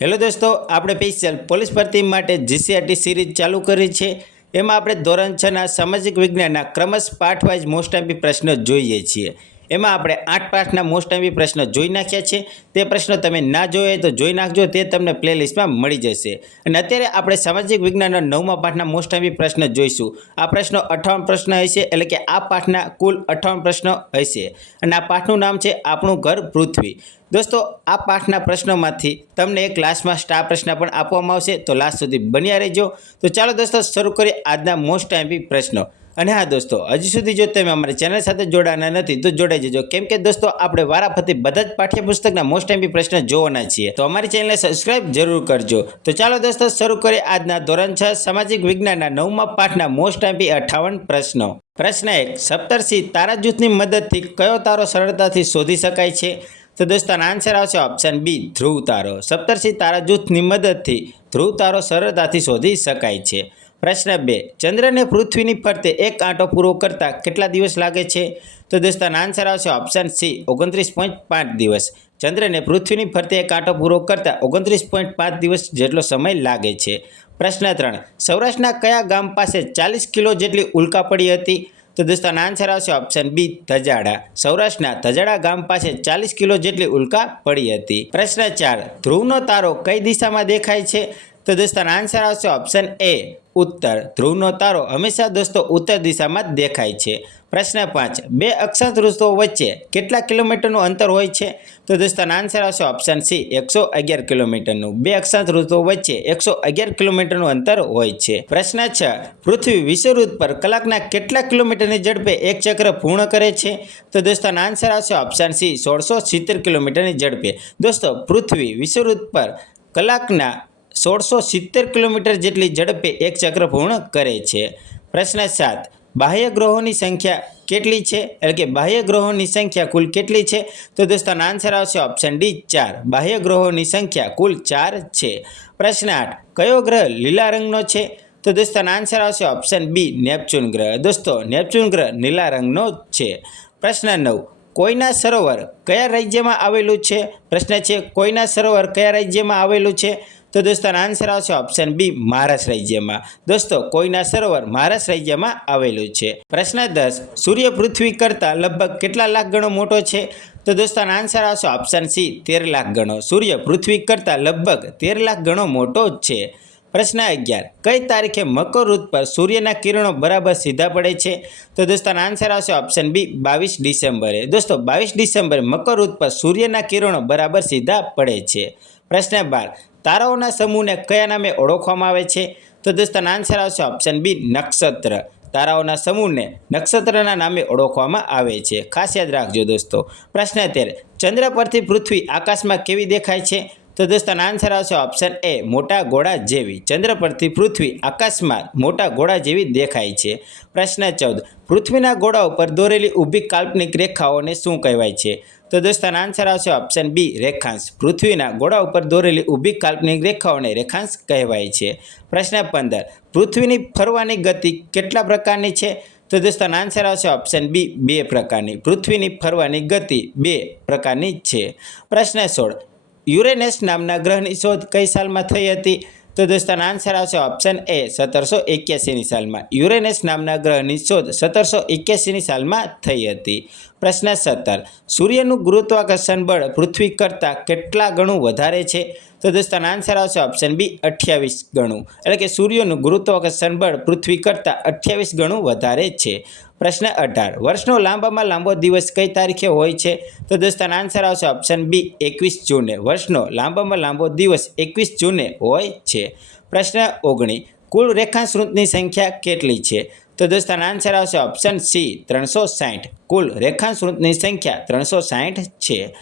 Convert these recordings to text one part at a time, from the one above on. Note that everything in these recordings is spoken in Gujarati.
હેલો દોસ્તો, આપણે સ્પેશિયલ પોલીસ ભરતી માટે જીસીઆરટી સિરીઝ ચાલુ કરી છે. એમાં આપણે ધોરણ છના સામાજિક વિજ્ઞાનના ક્રમશ પાઠ વાઇઝ મોસ્ટ એમ્પી પ્રશ્નો જોઈએ છીએ. એમાં આપણે આઠ પાઠના મોસ્ટ એમ્પી પ્રશ્નો જોઈ નાખ્યા છે. તે પ્રશ્નો તમે ના જોયો તો જોઈ નાખજો, તે તમને પ્લેલિસ્ટમાં મળી જશે. અને અત્યારે આપણે સામાજિક વિજ્ઞાનના નવમા પાઠના મોસ્ટ એમ્પી પ્રશ્ન જોઈશું. આ પ્રશ્નો અઠાવન પ્રશ્ન હશે, એટલે કે આ પાઠના કુલ અઠ્ઠાવન પ્રશ્નો હશે. અને આ પાઠનું નામ છે આપણું ઘર પૃથ્વી. દોસ્તો, આ પાઠના પ્રશ્નોમાંથી તમને એક લાસ્ટમાં સ્ટાર પ્રશ્ન પણ આપવામાં આવશે. તો લાસ્ટ સુધી બન્યા રહેજો. તો ચાલો દોસ્તો, શરૂ કરીએ આજના મોસ્ટ એમ્પી પ્રશ્નો. અને હા દોસ્તો, હજી સુધી જો તમે અમારી ચેનલ સાથે જોડાના નથી, તો જોડાઈ જજો. કેમ કે દોસ્તો, આપણે વારાફરતી બધા જ પાઠ્યપુસ્તકના મોસ્ટ એમ્પી પ્રશ્ન જોવાના છીએ. તો અમારી ચેનલને સબસ્ક્રાઇબ જરૂર કરજો. તો ચાલો દોસ્તો, શરૂ કરીએ આજના ધોરણ છ, સામાજિક વિજ્ઞાનના નવમા પાઠના મોસ્ટ એમ્પી અઠ્ઠાવન પ્રશ્નો. પ્રશ્ન એક, સપ્તર્ષિ તારા જૂથની મદદથી કયો તારો સરળતાથી શોધી શકાય છે? તો દોસ્તો આન્સર આવશે ઓપ્શન બી ધ્રુવ તારો. સપ્તર્ષિ તારા જૂથની મદદથી ધ્રુવ તારો સરળતાથી શોધી શકાય છે. પ્રશ્ન બે, ચંદ્રને પૃથ્વીની ફરતે એક આંટો પૂરો કરતાં કેટલા દિવસ લાગે છે? તો દોસ્તો, આનો આન્સર આવશે ઓપ્શન સી ઓગણત્રીસ પોઈન્ટ પાંચ દિવસ. ચંદ્રને પૃથ્વીની ફરતે એક આંટો પૂરો કરતાં ઓગણત્રીસ પોઈન્ટ પાંચ દિવસ જેટલો સમય લાગે છે. પ્રશ્ન ત્રણ, સૌરાષ્ટ્રના કયા ગામ પાસે ચાલીસ કિલો જેટલી ઉલ્કા પડી હતી? તો દોસ્તો, આનો આન્સર આવશે ઓપ્શન બી ધજાડા. સૌરાષ્ટ્રના ધજાડા ગામ પાસે ચાલીસ કિલો જેટલી ઉલ્કા પડી હતી. પ્રશ્ન ચાર, ધ્રુવનો તારો કઈ દિશામાં દેખાય છે? તો દોસ્તો, આનો આન્સર આવશે ઓપ્શન એ ઉત્તર. ધ્રુવનો તારો હંમેશા દોસ્તો ઉત્તર દિશામાં જ દેખાય છે. પ્રશ્ન પાંચ. બે અક્ષાંશ વૃત્તો વચ્ચે કેટલા કિલોમીટરનું અંતર હોય છે? તો દોસ્તો આનો આન્સર આવશે ઓપ્શન સી એકસો અગિયાર કિલોમીટરનું. બે અક્ષાંશ ઋતુઓ વચ્ચે એકસો અગિયાર કિલોમીટરનું અંતર હોય છે. પ્રશ્ન છ. પૃથ્વી વિષુવવૃત્ત પર કલાકના કેટલા કિલોમીટરની ઝડપે એક ચક્ર પૂર્ણ કરે છે? તો દોસ્તો આનો આન્સર આવશે ઓપ્શન સી સોળસો સિત્તેર કિલોમીટરની ઝડપે. દોસ્તો પૃથ્વી વિષુવવૃત્ત પર કલાકના સોળસો સિત્તેર કિલોમીટર જેટલી ઝડપે એક ચક્ર પૂર્ણ કરે છે. પ્રશ્ન સાત, બાહ્ય ગ્રહોની સંખ્યા કેટલી છે? એટલે કે બાહ્ય ગ્રહોની સંખ્યા કુલ કેટલી છે? તો દોસ્તો, આનો આન્સર આવશે ઓપ્શન ડી, ચાર. બાહ્ય ગ્રહોની સંખ્યા કુલ ચાર છે. પ્રશ્ન આઠ, કયો ગ્રહ લીલા રંગનો છે? તો દોસ્તો, આનો આન્સર આવશે ઓપ્શન બી, નેપચ્યુન ગ્રહ. દોસ્તો, નેપચ્યુન ગ્રહ નીલા રંગનો છે. પ્રશ્ન નવ, કોઈના સરોવર કયા રાજ્યમાં આવેલું છે? પ્રશ્ન છે, કોઈના સરોવર કયા રાજ્યમાં આવેલું છે? તો દોસ્તો, આનો આન્સર આવશે ઓપ્શન બી મહારાષ્ટ્ર રાજ્યમાં. દોસ્તો, કોઈના સરોવર મહારાષ્ટ્ર રાજ્યમાં આવેલું છે. પ્રશ્ન દસ, સૂર્ય પૃથ્વી કરતાં લગભગ કેટલા લાખ ગણો મોટો છે? તો દોસ્તો, આનો આન્સર આવશે ઓપ્શન સી તેર લાખ ગણો. સૂર્ય પૃથ્વી કરતાં લગભગ તેર લાખ ગણો મોટો જ છે. પ્રશ્ન અગિયાર, કઈ તારીખે મકર ઋત પર સૂર્યના કિરણો બરાબર સીધા પડે છે? તો દોસ્તો, આનો આન્સર આવશે ઓપ્શન બી બાવીસ ડિસેમ્બરે. દોસ્તો, બાવીસ ડિસેમ્બરે મકર ઋત પર સૂર્યના કિરણો બરાબર સીધા પડે છે. પ્રશ્ન બાર, તારાઓના સમૂહને કયા નામે ઓળખવામાં આવે છે? તો દોસ્તો, આનો આન્સર આવશે ઓપ્શન બી નક્ષત્ર. તારાઓના સમૂહને નક્ષત્રના નામે ઓળખવામાં આવે છે. ખાસ યાદ રાખજો દોસ્તો. પ્રશ્ન તેર, ચંદ્ર પરથી પૃથ્વી આકાશમાં કેવી દેખાય છે? તો દોસ્તો, આનો આન્સર આવશે ઓપ્શન એ મોટા ઘોડા જેવી. ચંદ્ર પરથી પૃથ્વી આકાશમાં મોટા ઘોડા જેવી દેખાય છે. પ્રશ્ન ચૌદ, પૃથ્વીના ઘોડા ઉપર દોરેલી ઊભી કાલ્પનિક રેખાઓને શું કહેવાય છે? તો દોસ્તો આનો આન્સર આવશે ઓપ્શન બી રેખાંશ. પૃથ્વીના ગોળા ઉપર દોરેલી ઊભી કાલ્પનિક રેખાઓને રેખાંશ કહેવાય છે. પ્રશ્ન પંદર, પૃથ્વીની ફરવાની ગતિ કેટલા પ્રકારની છે? તો દોસ્તો આનો આન્સર આવશે ઓપ્શન બી બે પ્રકારની. પૃથ્વીની ફરવાની ગતિ બે પ્રકારની છે. પ્રશ્ન સોળ, યુરેનસ નામના ગ્રહની શોધ કઈ સાલમાં થઈ હતી? તો દોસ્તોનો આન્સર આવશે ઓપ્શન એ સત્તરસો એક્યાસીની સાલમાં. યુરેનસ નામના ગ્રહની શોધ સત્તરસો એક્યાસીની સાલમાં થઈ હતી. પ્રશ્ન સત્તર. સૂર્યનું ગુરુત્વાકર્ષણ બળ પૃથ્વી કરતાં કેટલા ગણું વધારે છે? તો દોસ્તોનો આન્સર આવશે ઓપ્શન બી અઠ્યાવીસ ગણું. એટલે કે સૂર્યનું ગુરુત્વાકર્ષણ બળ પૃથ્વી કરતાં અઠ્યાવીસ ગણું વધારે છે. પ્રશ્ન અઢાર. વર્ષનો લાંબામાં લાંબો દિવસ કઈ તારીખે હોય છે? તો દોસ્તોનો આન્સર આવશે ઓપ્શન બી એકવીસ જૂને. વર્ષનો લાંબામાં લાંબો દિવસ એકવીસ જૂને હોય છે. પ્રશ્ન ઓગણીસ. કુલ રેખાંશ સંખ્યા કેટલી છે? તો દોસ્તોનો આન્સર આવશે ઓપ્શન સી ત્રણસો સાઠ કુલ રેખાંશ વૃત્તની સંખ્યા ત્રણસો સાઠ છે.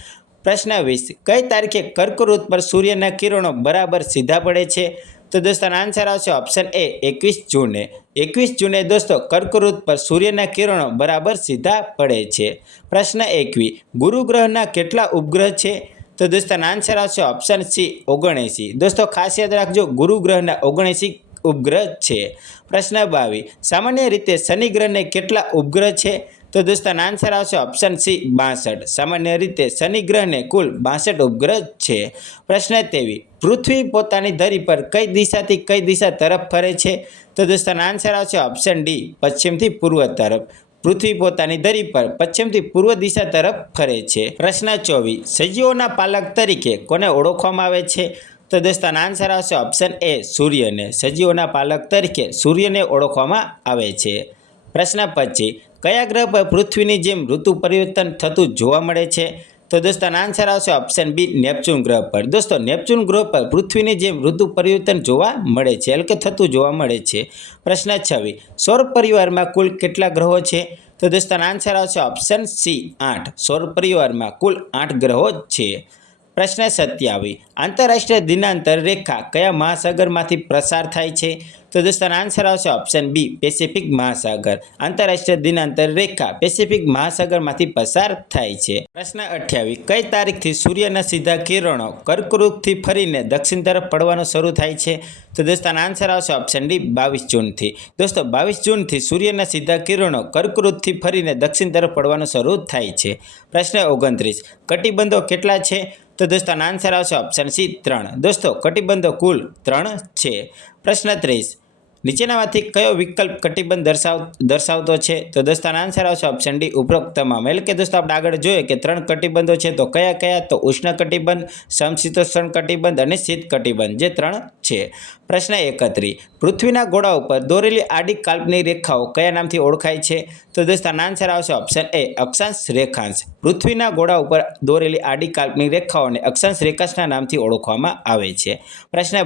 પ્રશ્ન વીસ, કઈ તારીખે કર્કવૃત પર સૂર્યના કિરણો બરાબર સીધા પડે છે? તો દોસ્તો આન્સર આવશે ઓપ્શન એ એકવીસ જૂને. એકવીસ જૂને દોસ્તો, કર્કવૃત પર સૂર્યના કિરણો બરાબર સીધા પડે છે. પ્રશ્ન એકવી, ગુરુ ગ્રહના કેટલા ઉપગ્રહ છે? તો દોસ્તો આન્સર આવશે ઓપ્શન સી ઓગણએંસી. દોસ્તો, ખાસ યાદ રાખજો, ગુરુ ગ્રહના ઓગણએંસી ઉપગ્રહ છે? પ્રશ્ન બાવીસ સામાન્ય રીતે શનિ ગ્રહને કેટલા ઉપગ્રહ છે? તો તો દોસ્તો આન્સર આવશે ઓપ્શન સી બાસઠ. સામાન્ય રીતે શનિ ગ્રહને કુલ બાસઠ ઉપગ્રહ છે. પ્રશ્ન તેવી. પૃથ્વી પોતાની ધરી પર કઈ દિશાથી કઈ દિશા તરફ ફરે છે? તો દોસ્તો આન્સર આવશે ઓપ્શન ડી પશ્ચિમથી પૂર્વ તરફ. પૃથ્વી પોતાની ધરી પર પશ્ચિમથી પૂર્વ દિશા તરફ ફરે છે. પ્રશ્ન ચોવીસ. સજીવોના પાલક તરીકે કોને ઓળખવામાં આવે છે? તો દોસ્તો આન્સર આવશે ઓપ્શન એ સૂર્યને. સજીવોના પાલક તરીકે સૂર્યને ઓળખવામાં આવે છે. પ્રશ્ન પછી, કયા ગ્રહ પર પૃથ્વીની જેમ ઋતુ પરિવર્તન થતું જોવા મળે છે? તો દોસ્તો આન્સર આવશે ઓપ્શન બી નેપચ્યુન ગ્રહ પર. દોસ્તો, નેપચ્યુન ગ્રહ પર પૃથ્વીની જેમ ઋતુ પરિવર્તન જોવા મળે છે. એટલે કે થતું જોવા મળે છે. પ્રશ્ન છવ્વીસ, સૌર પરિવારમાં કુલ કેટલા ગ્રહો છે? તો દોસ્તો આન્સર આવશે ઓપ્શન સી આઠ. સૌર પરિવારમાં કુલ આઠ ગ્રહો છે. પ્રશ્ન સત્યાવીસ આંતરરાષ્ટ્રીય દિનાંતર રેખા કયા મહાસાગરમાંથી પ્રસાર થાય છે? તો દોસ્તો આન્સર આવશે ઓપ્શન બી પેસિફિક મહાસાગર. આંતરરાષ્ટ્રીય દિનાંતર રેખા પેસિફિક મહાસાગરમાંથી પસાર થાય છે. પ્રશ્ન અઠ્યાવીસ કઈ તારીખથી સૂર્યના સીધા કિરણો કર્કવૃતથી ફરીને દક્ષિણ તરફ પડવાનું શરૂ થાય છે? તો દોસ્તો આન્સર આવશે ઓપ્શન ડી બાવીસ જૂનથી. દોસ્તો, બાવીસ જૂનથી સૂર્યના સીધા કિરણો કર્કવૃતથી ફરીને દક્ષિણ તરફ પડવાનું શરૂ થાય છે. પ્રશ્ન ઓગણત્રીસ, કટિબંધો કેટલા છે? તો દોસ્તો આન્સર આવશે ઓપ્શન સી, ત્રણ. દોસ્તો, કટિબંધો કુલ ત્રણ છે. પ્રશ્ન ત્રીસ. નીચેનામાંથી કયો વિકલ્પ કટિબંધ દર્શાવ, દર્શાવતો છે? તો દોસ્તો આન્સર આવશે ઓપ્શન ડી ઉપરોક્ત તમામ એટલે કે દોસ્તો, આપણે આગળ જોઈએ કે ત્રણ કટિબંધો છે તો કયા કયા? તો ઉષ્ણ કટિબંધ, સમશીતોષ્ણ કટિબંધ અને શીત કટિબંધ, જે ત્રણ છે. પ્રશ્ન એકત્રી પૃથ્વીના ગોળા ઉપર દોરેલી આડી કાલ્પનિક રેખાઓ કયા નામથી ઓળખાય છે? તો દોસ્તો આન્સર આવશે ઓપ્શન એ અક્ષાંશ રેખાંશ. પૃથ્વીના ગોળા ઉપર દોરેલી આડી કાલ્પનિક રેખાઓને અક્ષાંશ રેખાંશના નામથી ઓળખવામાં આવે છે. પ્રશ્ન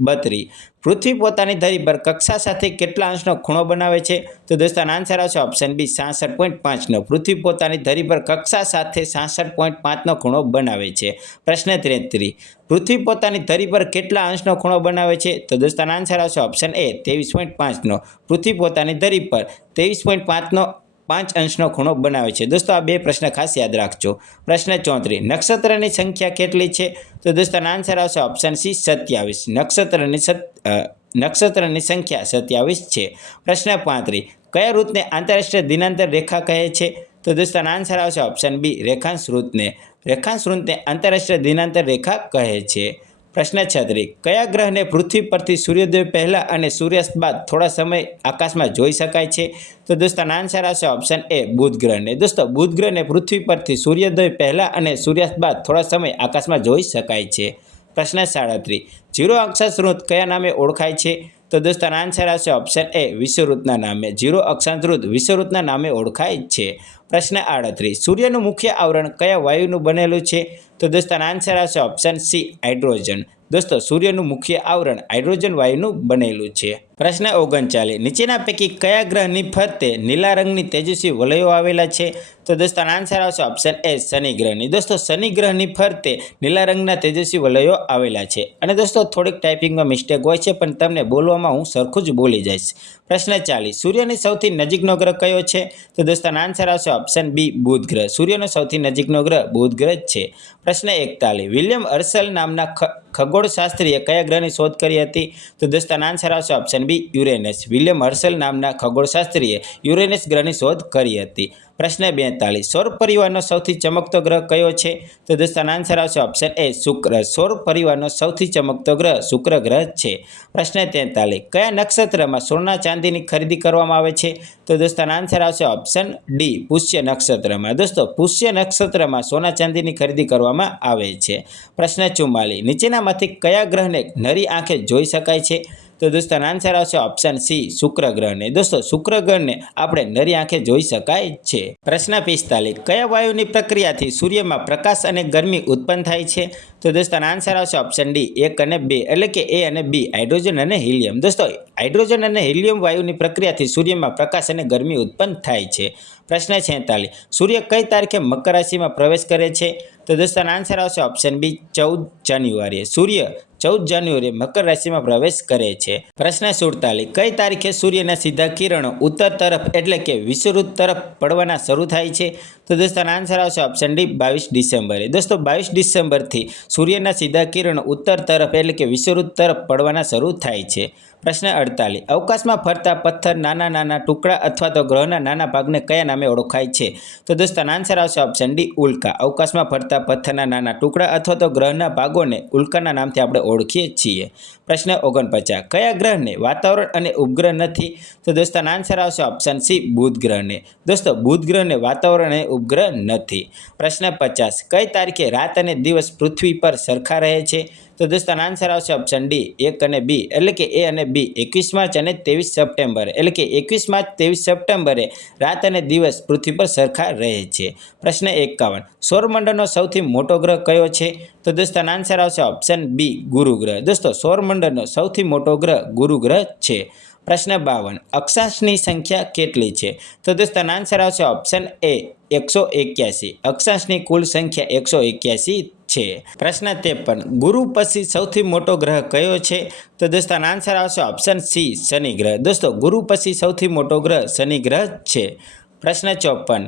બત્રી, પૃથ્વી પોતાની ધરી પર કક્ષા સાથે કેટલા અંશનો ખૂણો બનાવે છે? તો દોસ્તો આન્સર આવશે ઓપ્શન બી સાસઠ પોઈન્ટ પાંચનો. પૃથ્વી પોતાની ધરી પર કક્ષા સાથે સાસઠ પોઈન્ટ પાંચનો ખૂણો બનાવે છે. પ્રશ્ન ત્રેત્રી, પૃથ્વી પોતાની ધરી પર કેટલા અંશનો ખૂણો બનાવે છે? તો દોસ્તાનો આન્સર આવશે ઓપ્શન એ ત્રેવીસ પોઈન્ટ પાંચનો. પૃથ્વી પોતાની ધરી પર ત્રેવીસ પોઈન્ટ પાંચનો, પાંચ અંશનો ખૂણો બનાવે છે. દોસ્તો, આ બે પ્રશ્ન ખાસ યાદ રાખજો. પ્રશ્ન ચોત્રીસ, નક્ષત્રની સંખ્યા કેટલી છે? તો દોસ્તો આન્સર આવશે ઓપ્શન સી સત્યાવીસ. નક્ષત્રની સત નક્ષત્રની સંખ્યા સત્યાવીસ છે. પ્રશ્ન પાંત્રીસ, કયા ઋતુને આંતરરાષ્ટ્રીય દિનાંતર રેખા કહે છે? તો દોસ્તો આન્સર આવશે ઓપ્શન બી રેખાંશ ઋતુને રેખાંશ ઋતુને આંતરરાષ્ટ્રીય દિનાંતર રેખા કહે છે. પ્રશ્ન છત્રી કયા ગ્રહને પૃથ્વી પરથી સૂર્યોદય પહેલાં અને સૂર્યાસ્ત બાદ થોડા સમય આકાશમાં જોઈ શકાય છે? તો દોસ્તો આન્સર આવશે ઓપ્શન એ બુધ ગ્રહને. દોસ્તો, બુધ ગ્રહને પૃથ્વી પરથી સૂર્યોદય પહેલાં અને સૂર્યાસ્ત બાદ થોડા સમય આકાશમાં જોઈ શકાય છે. પ્રશ્ન સાડત્રીસ જીરો અક્ષર સ્ત્રોત કયા નામે ઓળખાય છે? તો દોસ્તો આન્સર આવશે ઓપ્શન એ વિષુવૃતના નામે. જીરો અક્ષાંતૃત વિષુવૃતના નામે ઓળખાય છે. પ્રશ્ન આડત્રીસ, સૂર્યનું મુખ્ય આવરણ કયા વાયુનું બનેલું છે? તો દોસ્તો આન્સર આવશે ઓપ્શન સી હાઇડ્રોજન દોસ્તો, સૂર્યનું મુખ્ય આવરણ હાઇડ્રોજન વાયુનું બનેલું છે. પ્રશ્ન ઓગણચાલીસ. નીચેના પૈકી કયા ગ્રહની ફરતે નીલા રંગની તેજસ્વી વલયો આવેલા છે? તો દોસ્તો આન્સર આવશે ઓપ્શન એ શનિ ગ્રહની. દોસ્તો શનિ ગ્રહની ફરતે નીલા રંગના તેજસ્વી વલયો આવેલા છે. અને દોસ્તો થોડીક ટાઈપિંગમાં મિસ્ટેક હોય છે, પણ તમને બોલવામાં હું સરખું જ બોલી જઈશ. પ્રશ્ન ચાલીસ. સૂર્યની સૌથી નજીકનો ગ્રહ કયો છે? તો દોસ્તો આન્સર આવશે ઓપ્શન બી બુધ ગ્રહ. સૂર્યનો સૌથી નજીકનો ગ્રહ બુધ ગ્રહ છે. પ્રશ્ન એકતાલીસ. વિલિયમ અર્સલ નામના ખગોળશાસ્ત્રીએ કયા ગ્રહની શોધ કરી હતી? તો દોસ્તો આન્સર આવશે option B Uranus William Herschel નામના ખગોળશાસ્ત્રીએ યુરેનસ ગ્રહની શોધ કરી હતી. પ્રશ્ન બેતાલીસ સૌર પરિવારનો સૌથી ચમકતો ગ્રહ કયો છે? તો દોસ્તો આન્સર આવશે ઓપ્શન એ શુક્ર. સૌર પરિવારનો સૌથી ચમકતો ગ્રહ શુક્ર ગ્રહ છે. પ્રશ્ન તેતાલીસ કયા નક્ષત્રમાં સોના ચાંદીની ખરીદી કરવામાં આવે છે? તો દોસ્તો આન્સર આવશે ઓપ્શન ડી પુષ્ય નક્ષત્રમાં. દોસ્તો, પુષ્ય નક્ષત્રમાં સોના ચાંદીની ખરીદી કરવામાં આવે છે. પ્રશ્ન ચુમ્માલી નીચેનામાંથી કયા ગ્રહને નરી આંખે જોઈ શકાય છે? તો દોસ્તો આન્સર આવશે ઓપ્શન સી શુક્ર ગ્રહને દોસ્તો શુક્ર ગ્રહને આપણે નરી આંખે જોઈ શકાય છે. પ્રશ્ન પિસ્તાલીસ, કયા વાયુની પ્રક્રિયાથી સૂર્યમાં પ્રકાશ અને ગરમી ઉત્પન્ન થાય છે? તો દોસ્તો આન્સર આવશે ઓપ્શન ડી એક અને બે, એટલે કે એ અને બી, હાઇડ્રોજન અને હિલિયમ. દોસ્તો, હાઇડ્રોજન અને હિલિયમ વાયુની પ્રક્રિયાથી સૂર્યમાં પ્રકાશ અને ગરમી ઉત્પન્ન થાય છે. પ્રશ્ન છેતાલીસ, સૂર્ય કઈ તારીખે મકર રાશિમાં પ્રવેશ કરે છે? તો દોસ્તો આન્સર આવશે ઓપ્શન બી ચૌદ જાન્યુઆરીએ. સૂર્ય ચૌદ જાન્યુઆરીએ મકર રાશિમાં પ્રવેશ કરે છે. પ્રશ્ન સુડતાલીસ, કઈ તારીખે સૂર્યના સીધા કિરણો ઉત્તર તરફ એટલે કે વિષુવૃત તરફ પડવાના શરૂ થાય છે? તો દોસ્તો, આનો આન્સર આવશે ઓપ્શન ડી, બાવીસ ડિસેમ્બરે. દોસ્તો, બાવીસ ડિસેમ્બરથી સૂર્યના સીધા કિરણો ઉત્તર તરફ એટલે કે વિષુવૃત તરફ પડવાના શરૂ થાય છે. પ્રશ્ન અડતાલીસ અવકાશમાં ફરતા પથ્થર નાના નાના ટુકડા અથવા તો ગ્રહના નાના ભાગને કયા નામે ઓળખાય છે? તો દોસ્તો આનો આન્સર આવશે ઓપ્શન ડી ઉલ્કા. અવકાશમાં ફરતા પથ્થરના નાના ટુકડા અથવા તો ગ્રહના ભાગોને ઉલ્કાના નામથી આપણે ઓળખીએ છીએ. પ્રશ્ન ઓગણપચાસ. કયા ગ્રહને વાતાવરણ અને ઉપગ્રહ નથી? તો દોસ્તો આનો આન્સર આવશે ઓપ્શન સી બુધ ગ્રહને. દોસ્તો, બુધ ગ્રહને વાતાવરણ અને ઉપગ્રહ નથી. પ્રશ્ન પચાસ. કઈ તારીખે રાત અને દિવસ પૃથ્વી પર સરખા રહે છે? તો દોસ્તો આનો આન્સર આવશે ઓપ્શન ડી એક અને બી એટલે કે એ અને બી એકવીસ માર્ચ અને ત્રેવીસ સપ્ટેમ્બર, એટલે કે એકવીસ માર્ચ, ત્રેવીસ સપ્ટેમ્બરે રાત અને દિવસ પૃથ્વી પર સરખા રહે છે. પ્રશ્ન એકાવન, સૌરમંડળનો સૌથી મોટો ગ્રહ કયો છે? તો દોસ્તો આનો આન્સર આવશે ઓપ્શન બી ગુરુ ગ્રહ દોસ્તો, સૌરમંડળનો સૌથી મોટો ગ્રહ ગુરુ ગ્રહ છે. પ્રશ્ન બાવન. અક્ષાંશની સંખ્યા કેટલી છે? તો દોસ્તો આનો આન્સર આવશે ઓપ્શન એ એકસો એક્યાસી. અક્ષાંશની કુલ સંખ્યા એકસો એક્યાસી છે. પ્રશ્ન ત્રેપન. ગુરુ પછી સૌથી મોટો ગ્રહ કયો છે? તો દોસ્તો આનો આન્સર આવશે ઓપ્શન સી શનિ ગ્રહ. દોસ્તો, ગુરુ પછી સૌથી મોટો ગ્રહ શનિ ગ્રહ છે. પ્રશ્ન ચોપન.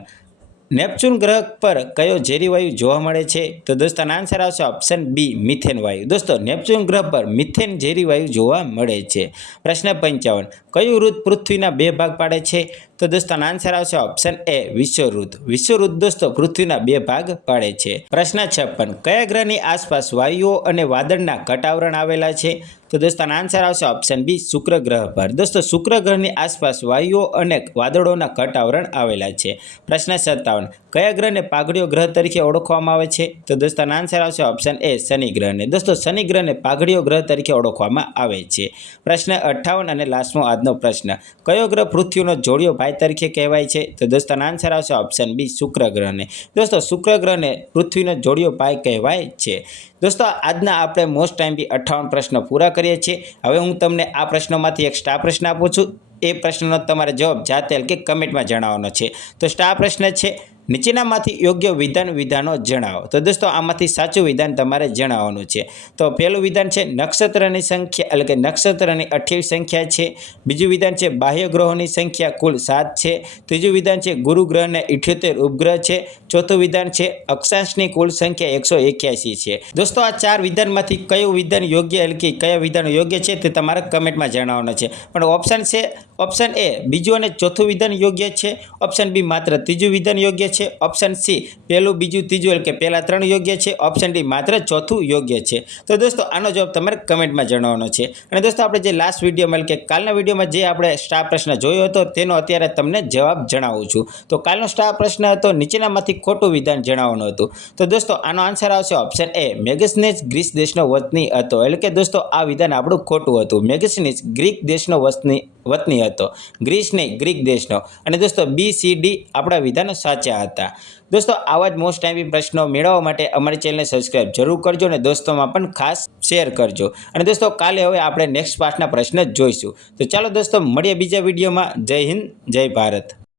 નેપચ્યુન ગ્રહ પર કયો ઝેરી વાયુ જોવા મળે છે? તો દોસ્તો, આનો આન્સર આવશે ઓપ્શન બી મિથેન વાયુ. દોસ્તો, નેપચ્યુન ગ્રહ પર મિથેન ઝેરી વાયુ જોવા મળે છે. પ્રશ્ન પંચાવન. કયું ઋત પૃથ્વીના બે ભાગ પાડે છે? તો દોસ્તો, આનો આન્સર આવશે ઓપ્શન એ વિશ્વઋત વિશ્વઋત દોસ્તો, પૃથ્વીના બે ભાગ પાડે છે. પ્રશ્ન છપ્પન. કયા ગ્રહની આસપાસ વાયુઓ અને વાદળના ઘટાવરણ આવેલા છે? તો દોસ્તો, આનો આન્સર આવશે ઓપ્શન બી શુક્ર ગ્રહ પર. દોસ્તો, શુક્ર ગ્રહની આસપાસ વાયુઓ અને વાદળોના ઘટાવરણ આવેલા છે. પ્રશ્ન સત્તાવન, કયા ગ્રહને પાઘડીઓ ગ્રહ તરીકે ઓળખવામાં આવે છે? તો દોસ્તો, આનો આન્સર આવશે ઓપ્શન એ શનિ ગ્રહને. દોસ્તો, શનિ ગ્રહને પાઘડીઓ ગ્રહ તરીકે ઓળખવામાં આવે છે. પ્રશ્ન અઠ્ઠાવન અને લાસ્ટમો આજનો પ્રશ્ન, કયો ગ્રહ પૃથ્વીનો જોડિયો ભાઈ તરીકે કહેવાય છે? તો દોસ્તો, આનો આન્સર આવશે ઓપ્શન બી શુક્ર ગ્રહને. દોસ્તો, શુક્ર ગ્રહને પૃથ્વીનો જોડિયો ભાઈ કહેવાય છે. દોસ્તો, આજના આપણે મોસ્ટ ટાઈમ બી અઠ્ઠાવન પ્રશ્નો પૂરા કરીએ છીએ. હવે હું તમને આ પ્રશ્નોમાંથી એક સ્ટાર પ્રશ્ન આપું છું. એ પ્રશ્નનો તમારે જવાબ જાતે કે કમેન્ટમાં જણાવવાનો છે. તો સ્ટાર પ્રશ્ન છે નીચેનામાંથી યોગ્ય વિધાન વિધાનો જણાવો. તો દોસ્તો, આમાંથી સાચું વિધાન તમારે જણાવવાનું છે. તો પહેલું વિધાન છે નક્ષત્રની સંખ્યા, એટલે કે નક્ષત્રની અઠ્યાવીસ સંખ્યા છે. બીજું વિધાન છે બાહ્ય ગ્રહોની સંખ્યા કુલ સાત છે. ત્રીજું વિધાન છે ગુરુ ગ્રહને ઇઠ્યોતેર ઉપગ્રહ છે. ચોથું વિધાન છે અક્ષાંશની કુલ સંખ્યા એકસો એક્યાસી છે. દોસ્તો, આ ચાર વિધાનમાંથી કયું વિધાન યોગ્ય, એટલે કે કયા વિધાન યોગ્ય છે તે તમારે કમેન્ટમાં જણાવવાનું છે. પણ ઓપ્શન છે, ઓપ્શન એ, બીજું અને ચોથું વિધાન યોગ્ય છે? ઓપ્શન બી માત્ર ત્રીજું વિધાન યોગ્ય છે? ઓપ્શન સી પહેલું, બીજું, ત્રીજું એટલે કે પહેલાં ત્રણ યોગ્ય છે ઓપ્શન ડી માત્ર ચોથું યોગ્ય છે. તો દોસ્તો, આનો જવાબ તમારે કમેન્ટમાં જણાવવાનો છે. અને દોસ્તો, આપણે જે લાસ્ટ વિડીયોમાં એટલે કે કાલના વિડીયોમાં જે આપણે સ્ટાર પ્રશ્ન જોયો હતો, તેનો અત્યારે તમને જવાબ જણાવું છું. તો કાલનો સ્ટાર પ્રશ્ન હતો, નીચેનામાંથી ખોટું વિધાન જણાવવાનું હતું. તો દોસ્તો, આનો આન્સર આવશે ઓપ્શન એ મેગસનેસ ગ્રીસ દેશનો વતની હતો. એટલે કે દોસ્તો, આ વિધાન આપણું ખોટું હતું. મેગસનેસ ગ્રીક દેશનો વતની વતની હતો. ગ્રીસ નહીં, ગ્રીક દેશનો. અને દોસ્તો બી સી ડી આપણા વિધાનો સાચા હતા. દોસ્તો, આવા જ મોસ્ટ ટાઈમ પ્રશ્નો મેળવવા માટે અમારી ચેનલને સબસ્ક્રાઈબ જરૂર કરજો અને દોસ્તોમાં પણ ખાસ શેર કરજો. અને દોસ્તો, કાલે હવે આપણે નેક્સ્ટ પાર્ટના પ્રશ્ન જોઈશું. તો ચાલો દોસ્તો, મળીએ બીજા વિડીયોમાં. જય હિન્દ, જય ભારત.